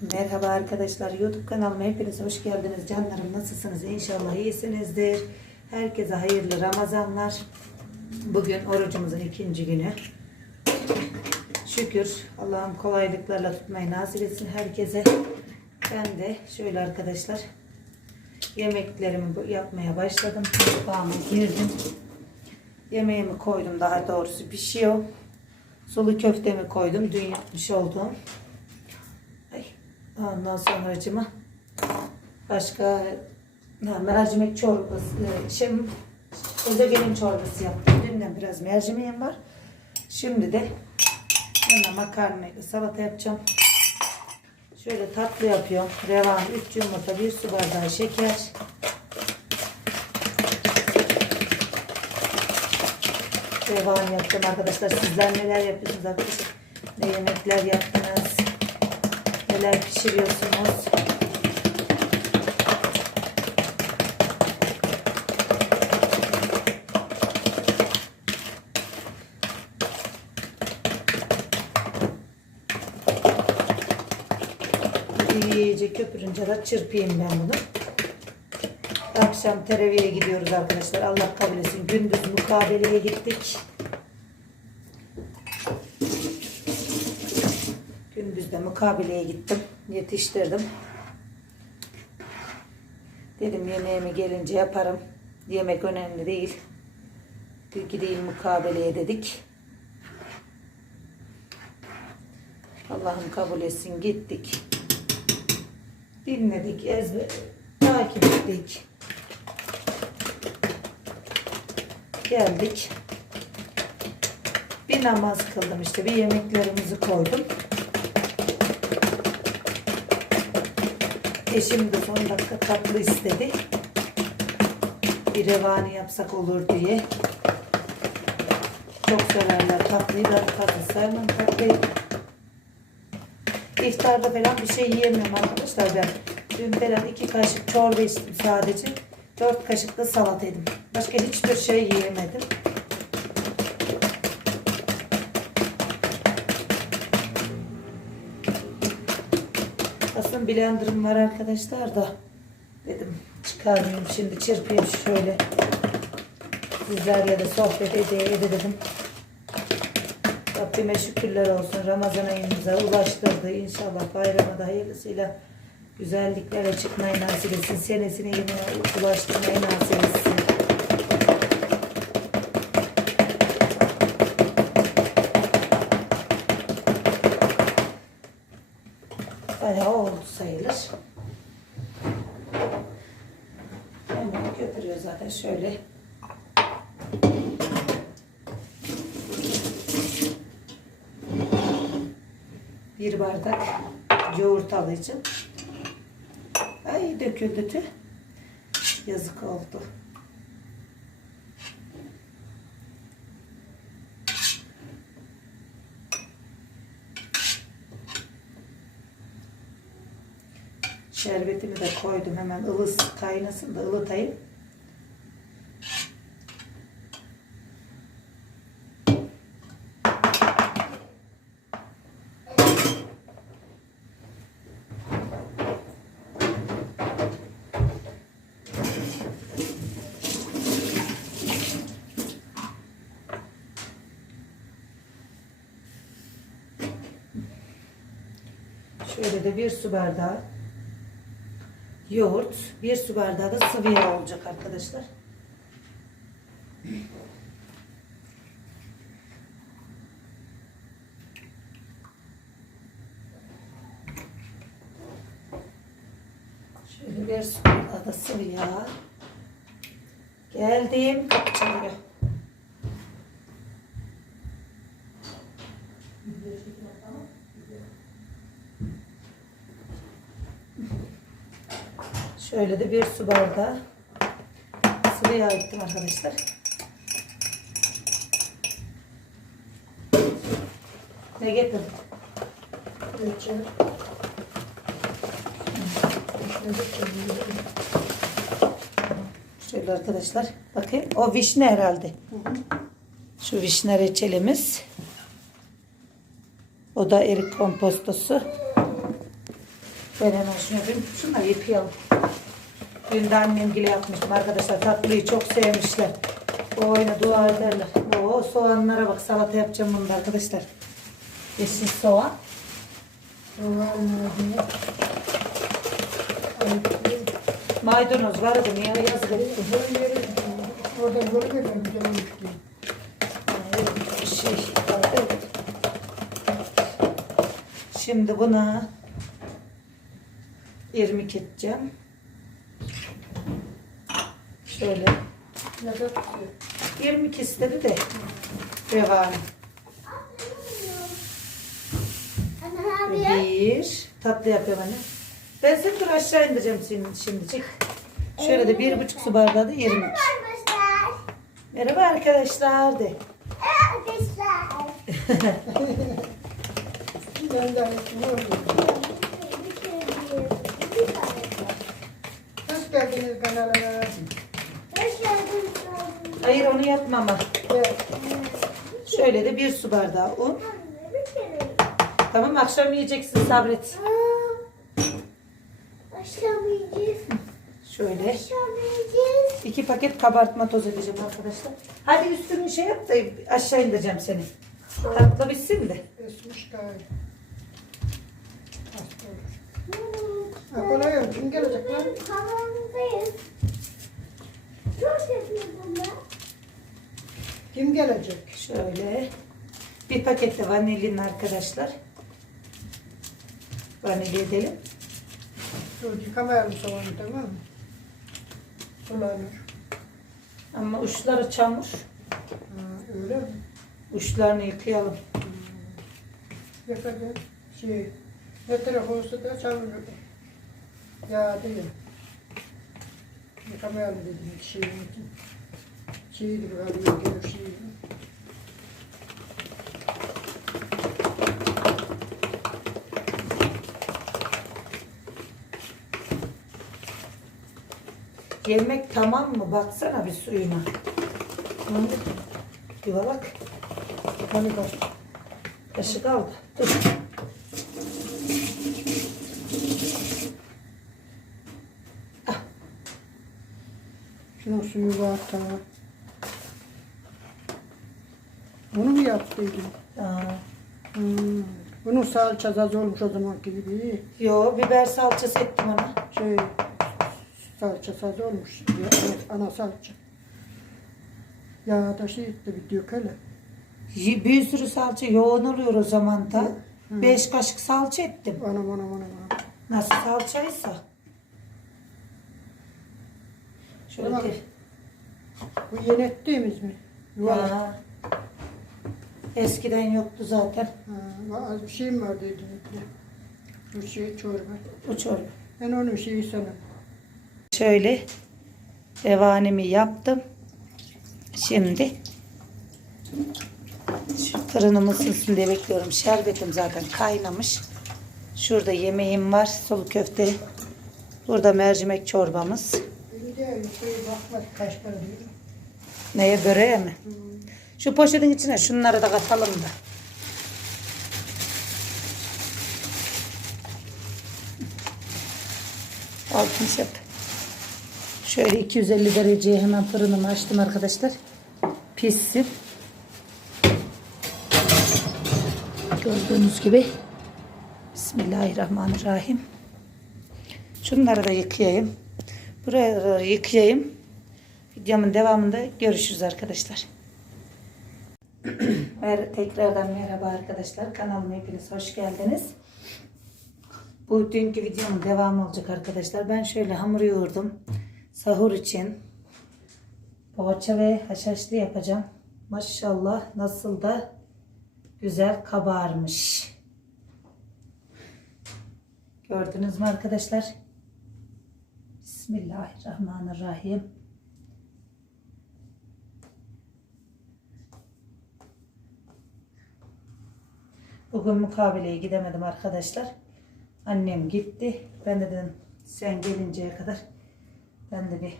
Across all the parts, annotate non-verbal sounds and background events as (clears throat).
Merhaba arkadaşlar YouTube kanalıma hepiniz hoş geldiniz. Canlarım nasılsınız? İnşallah iyisinizdir. Herkese hayırlı Ramazanlar. Bugün orucumuzun ikinci günü. Şükür Allah'ım kolaylıklarla tutmayı nasip etsin herkese. Ben de şöyle arkadaşlar yemeklerimi yapmaya başladım. Mutfağıma girdim. Yemeğimi koydum daha doğrusu pişiyor. Sulu köftemi koydum dün yapmış olduğum ondan sonra acıma başka ha, mercimek çorbası e, şey, özegenin çorbası yaptım. Dünden biraz mercimeğim var. Şimdi de yanına makarnayla salata yapacağım. Şöyle tatlı yapıyorum. Revan 3 yumurta, 1 su bardağı şeker. Revan yaptım arkadaşlar. Sizler neler yapıyorsunuz arkadaşlar? Ne yemekler yaptınız? Neler pişiriyorsunuz? İyice köpürünce de çırpayım ben bunu. Akşam teraviye gidiyoruz arkadaşlar. Allah kabul etsin. Gündüz mukabeleye gittik. Mukabeleye gittim. Yetiştirdim. Dedim yemeğimi gelince yaparım. Yemek önemli değil. Bir gideyim mukabeleye dedik. Allah'ım kabul etsin. Gittik. Dinledik, ezber, takip ettik. Geldik. Bir namaz kıldım işte. Bir yemeklerimizi koydum. Eşim de son dakika tatlı istedi. Bir revani yapsak olur diye. Çok severler tatlıyı. Ben tatlı sevmem tatlıyı. İftarda falan bir şey yiyemiyorum arkadaşlar ben. Dün falan iki kaşık çorba içtim sadece. Dört kaşık da salat yedim. Başka hiçbir şey yiyemedim. Aslında blenderım var arkadaşlar da. Dedim çıkarmayayım şimdi çırpayım şöyle. Sizlerle de sohbet edeye ede dedim. Rabbime şükürler olsun. Ramazan ayımıza ulaştırdı. İnşallah bayrama da hayırlısıyla güzelliklere çıkmayı nasip etsin. Senesini yine ulaştırmayı nasip etsin. Bayağı oldu sayılır. Hemen götürüyor zaten şöyle. Bir bardak yoğurt alacağım. Ay döküldü tüh. Yazık oldu. Şerbetimi de koydum. Hemen ılıs kaynasın da ılıtayım. Şöyle de bir su bardağı yoğurt, bir su bardağı da sıvı yağ olacak arkadaşlar. Şöyle bir su bardağı da sıvı yağ. Geldim. Kapı çalıyor. Şöyle de bir su bardağı sıvı yağ ettim arkadaşlar. Ne getirdim? Reçel. Şöyle arkadaşlar. Bakayım. O vişne herhalde. Şu vişne reçelimiz. O da erik kompostosu. Ben hemen şunu yapayım. Şunları yıkayalım. Dün de annem bile yapmıştım arkadaşlar. Tatlıyı çok sevmişler. O oyuna dua ederler. O soğanlara bak salata yapacağım bunu da arkadaşlar. Yeşil soğan. Maydanoz vardı niye yazık orada görmedim şey evet. Şimdi buna irmik edeceğim. Şöyle irmik istedi de revani. Bir tatlı yapıyorum anne. Ben seni dur aşağı indireceğim şimdi, şimdicik. Şöyle de bir buçuk su bardağı da irmik. Merhaba arkadaşlar de. Arkadaşlar. (laughs) Ben de ne oldu? Hoş geldiniz kanalıma. Hoş geldiniz. Hayır onu yapma ama. Evet. Şöyle de bir su bardağı un. Tamam akşam yiyeceksin sabret. Akşam yiyeceğiz. Şöyle. Akşam yiyeceğiz. iki paket kabartma toz edeceğim arkadaşlar. Hadi üstünü şey yap da aşağı indireceğim seni. Tatlı bitsin de. Esmiş gayet. Hasta olur. Ha, kolay yok. Kim gelecek lan? Hamamdayız. Çok seviyorum ben. Kim gelecek? Şöyle. Bir paket de vanilin arkadaşlar. Vanilya edelim. Dur yıkamayalım soğanı tamam mı? Sulanır. Ama uçları çamur. Ha, öyle mi? Uçlarını yıkayalım. Yapacak şey. Ne taraf olsa da çamur Ya değil. Yıkamayalım dedim şeyin için. Şeydir galiba gelir şeydir. Yemek tamam mı? Baksana bir suyuna. Tamam. Yuvarlak. Hani bak. Kaşık al. Dur. Şunun suyu var tamam. Bunu mu yaptıydın? Aa, Hmm. Bunun salçası az olmuş o zamanki gibi. yo biber salçası ettim ona. Şey, salçası az olmuş. Ana, salça. Ya da şey de bir hele. Y- Bir sürü salça yoğun oluyor o zaman da. Hı. Beş kaşık salça ettim. Anam anam anam. anam. Nasıl salçaysa. Şöyle de. Bu yeni ettiğimiz mi? Yuvarlak. Eskiden yoktu zaten. Ha, az bir şeyim vardı elimde. Bu şey çorba. Bu çorba. Ben onun şeyi sana. Şöyle revanemi yaptım. Şimdi şu fırınım ısınsın diye bekliyorum. Şerbetim zaten kaynamış. Şurada yemeğim var. Sulu köfte. Burada mercimek çorbamız. Şey para diyor. Neye böreğe mi? Şu poşetin içine şunları da katalım da. Altın şap. Şöyle 250 dereceye hemen fırınımı açtım arkadaşlar. Pişsin. Gördüğünüz gibi. Bismillahirrahmanirrahim. Şunları da yıkayayım. Buraları yıkayayım. Videomun devamında görüşürüz arkadaşlar. (clears throat) Tekrardan merhaba arkadaşlar. Kanalıma hepiniz hoş geldiniz. Bu dünkü videomun devamı olacak arkadaşlar. Ben şöyle hamur yoğurdum. Sahur için poğaça ve haşhaşlı yapacağım. Maşallah nasıl da güzel kabarmış. Gördünüz mü arkadaşlar? Bismillahirrahmanirrahim. Bugün mukabeleye gidemedim arkadaşlar. Annem gitti. Ben de dedim sen gelinceye kadar ben de bir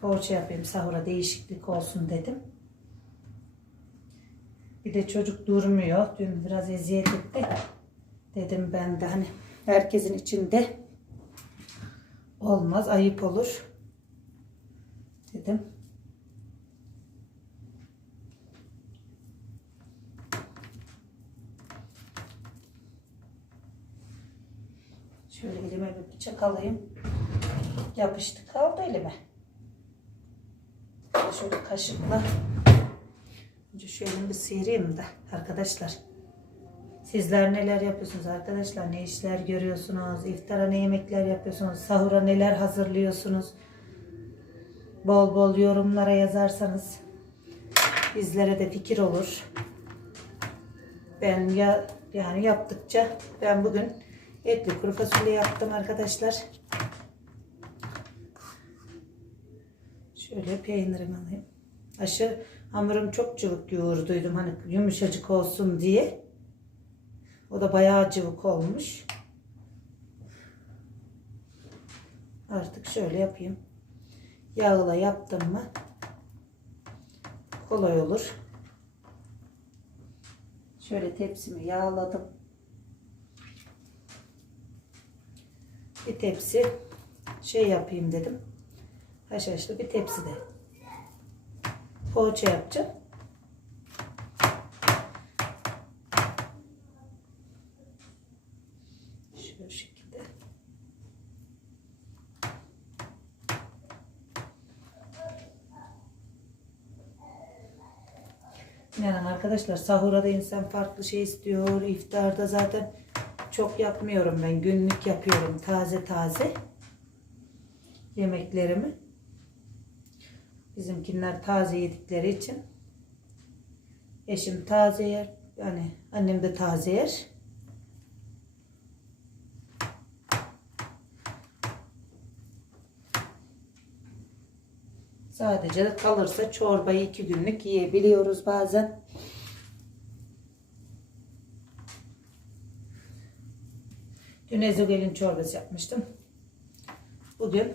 poğaça yapayım sahura değişiklik olsun dedim. Bir de çocuk durmuyor. Dün biraz eziyet etti. Dedim ben de hani herkesin içinde olmaz, ayıp olur. Dedim. Şöyle elime bir bıçak alayım. Yapıştı kaldı elime. Şöyle kaşıkla Önce şöyle bir sıyırayım da arkadaşlar. Sizler neler yapıyorsunuz arkadaşlar? Ne işler görüyorsunuz? İftara ne yemekler yapıyorsunuz? Sahura neler hazırlıyorsunuz? Bol bol yorumlara yazarsanız bizlere de fikir olur. Ben ya yani yaptıkça ben bugün etli kuru fasulye yaptım arkadaşlar. Şöyle peynirimi alayım. Aşı hamurum çok cıvık yoğurduydum hani yumuşacık olsun diye. O da bayağı cıvık olmuş. Artık şöyle yapayım. Yağla yaptım mı kolay olur. Şöyle tepsimi yağladım. Bir tepsi şey yapayım dedim. Haşhaşlı bir tepsi de poğaça yapacağım. Şu şekilde. Yani arkadaşlar sahura da insan farklı şey istiyor. İftarda zaten çok yapmıyorum ben. Günlük yapıyorum taze taze yemeklerimi. Bizimkiler taze yedikleri için eşim taze yer. Yani annem de taze yer. Sadece kalırsa çorbayı iki günlük yiyebiliyoruz bazen. Dün ezogelin çorbası yapmıştım. Bugün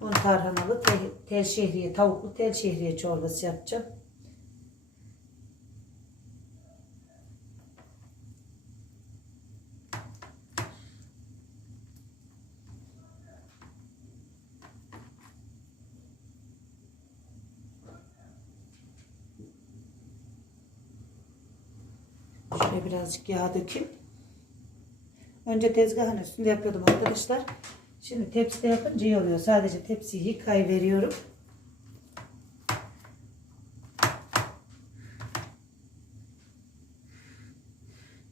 un tarhanalı tel, tel şehriye, tavuklu tel şehriye çorbası yapacağım. Şöyle birazcık yağ dökeyim. Önce tezgahın üstünde yapıyordum arkadaşlar. Şimdi tepside yapınca iyi oluyor. Sadece tepsiyi yıkay veriyorum.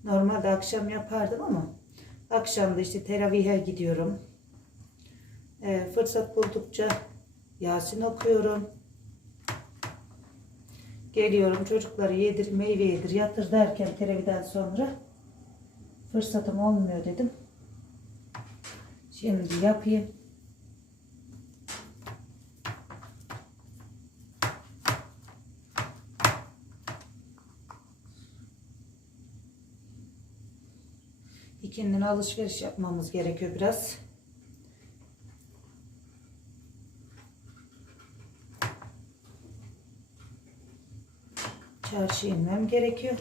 Normalde akşam yapardım ama akşam da işte teravihe gidiyorum. Ee, fırsat buldukça Yasin okuyorum. Geliyorum çocukları yedir, meyve yedir, yatır derken teraviden sonra fırsatım olmuyor dedim. Şimdi yapayım. İkindin alışveriş yapmamız gerekiyor biraz. Çarşıya inmem gerekiyor.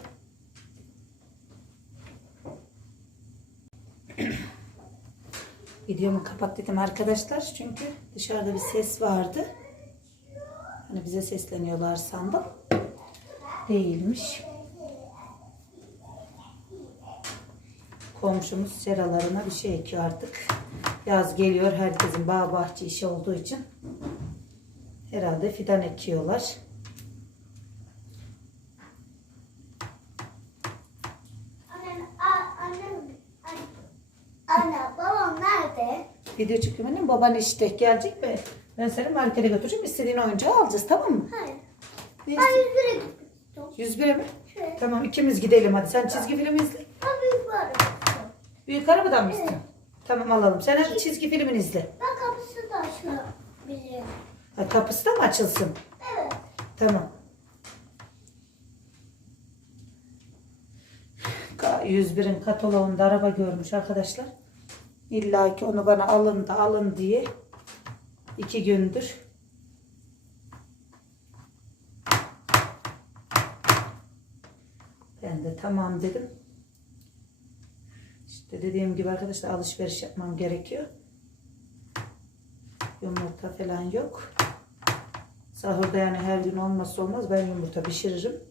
Videomu kapat dedim arkadaşlar. Çünkü dışarıda bir ses vardı. Hani bize sesleniyorlar sandım. Değilmiş. Komşumuz seralarına bir şey ekiyor artık. Yaz geliyor. Herkesin bağ bahçe işi olduğu için. Herhalde fidan ekiyorlar. Annem, a- annem, anne, anne, babam nerede? Video çekiminin baban işte gelecek mi? Ben seni markete götüreceğim. İstediğin oyuncağı alacağız tamam mı? Hayır. Ben istiyorsun? yüzüne gittim. 101'e mi? Şöyle. Tamam ikimiz gidelim hadi. Sen çizgi film izle. Ben büyük bir araba. Büyük arabadan mı istiyorsun? Tamam alalım. Sen hadi çizgi filmini izle. Ben kapısı da açabilirim. Ha, kapısı da mı açılsın? Evet. Tamam. Ka- 101'in kataloğunda araba görmüş arkadaşlar. İlla ki onu bana alın da alın diye iki gündür. Ben de tamam dedim. İşte dediğim gibi arkadaşlar alışveriş yapmam gerekiyor. Yumurta falan yok. Sahurda yani her gün olmazsa olmaz. Ben yumurta pişiririm.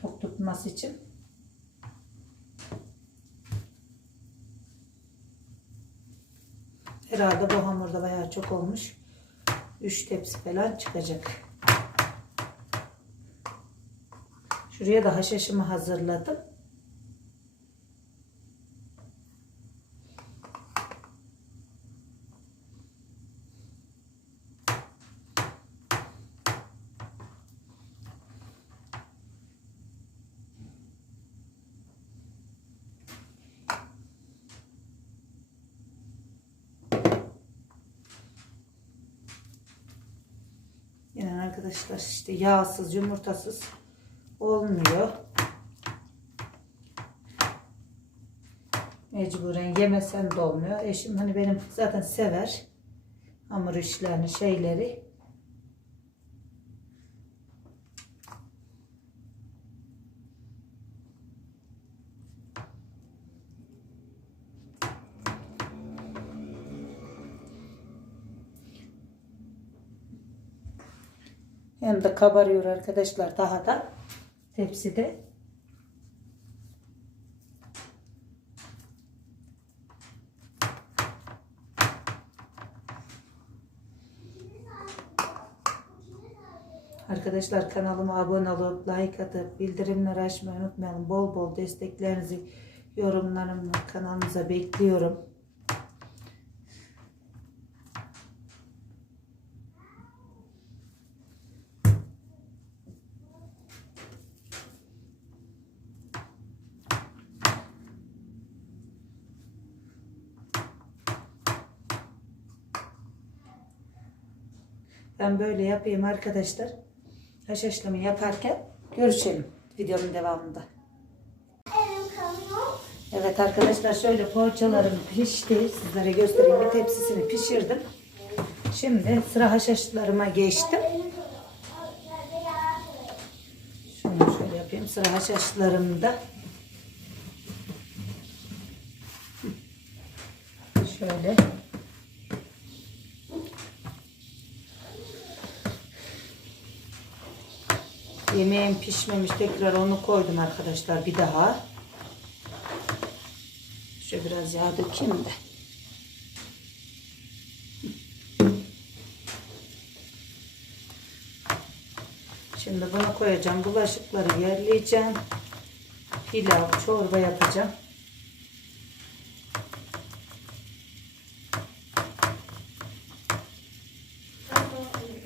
Tok tutması için. Herhalde bu hamurda bayağı çok olmuş. 3 tepsi falan çıkacak. Şuraya da haşhaşımı hazırladım. Yani arkadaşlar işte yağsız, yumurtasız olmuyor. Mecburen yemesen de olmuyor. Eşim hani benim zaten sever hamur işlerini, şeyleri. Hem de kabarıyor arkadaşlar daha da tepside. Arkadaşlar kanalıma abone olup like atıp bildirimleri açmayı unutmayalım. Bol bol desteklerinizi yorumlarımla kanalımıza bekliyorum. Ben böyle yapayım arkadaşlar. Haşhaşlama yaparken görüşelim videonun devamında. Evet arkadaşlar şöyle poğaçalarım pişti. Sizlere göstereyim. Bir tepsisini pişirdim. Şimdi sıra haşhaşlarıma geçtim. Şunu şöyle yapayım. Sıra haşhaşlarımda. Şöyle. Yemeğim pişmemiş. Tekrar onu koydum arkadaşlar bir daha. Şöyle biraz yağ dökeyim de. Şimdi bunu koyacağım. Bulaşıkları yerleyeceğim. Pilav, çorba yapacağım.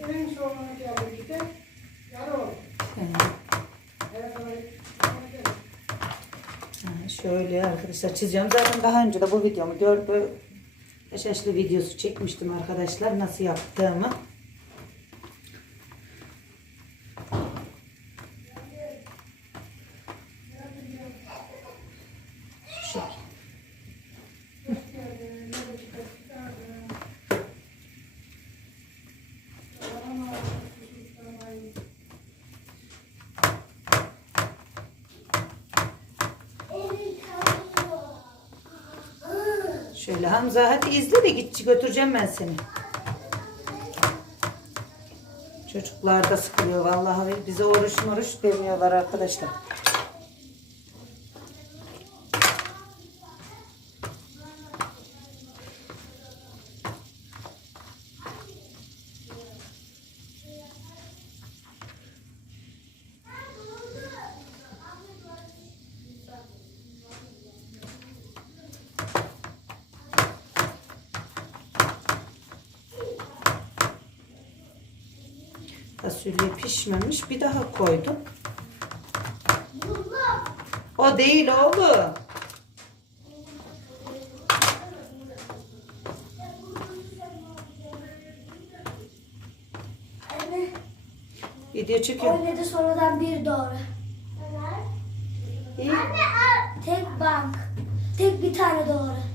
En sonuna geldi de yarı oldu. Yani Evet, evet. Ha, Şöyle arkadaşlar çizeceğim. Zaten daha önce de bu videomu gördü. Haşhaşlı videosu çekmiştim arkadaşlar. Nasıl yaptığımı. Hamza hadi izle de git götüreceğim ben seni. Çocuklar da sıkılıyor vallahi bize oruç moruç demiyorlar arkadaşlar. Fasulye pişmemiş bir daha koydum. O değil oğlum. Anne, Video çekiyorum. oynadı sonradan bir doğru. İyi. Anne, al. Tek bank. Tek bir tane doğru.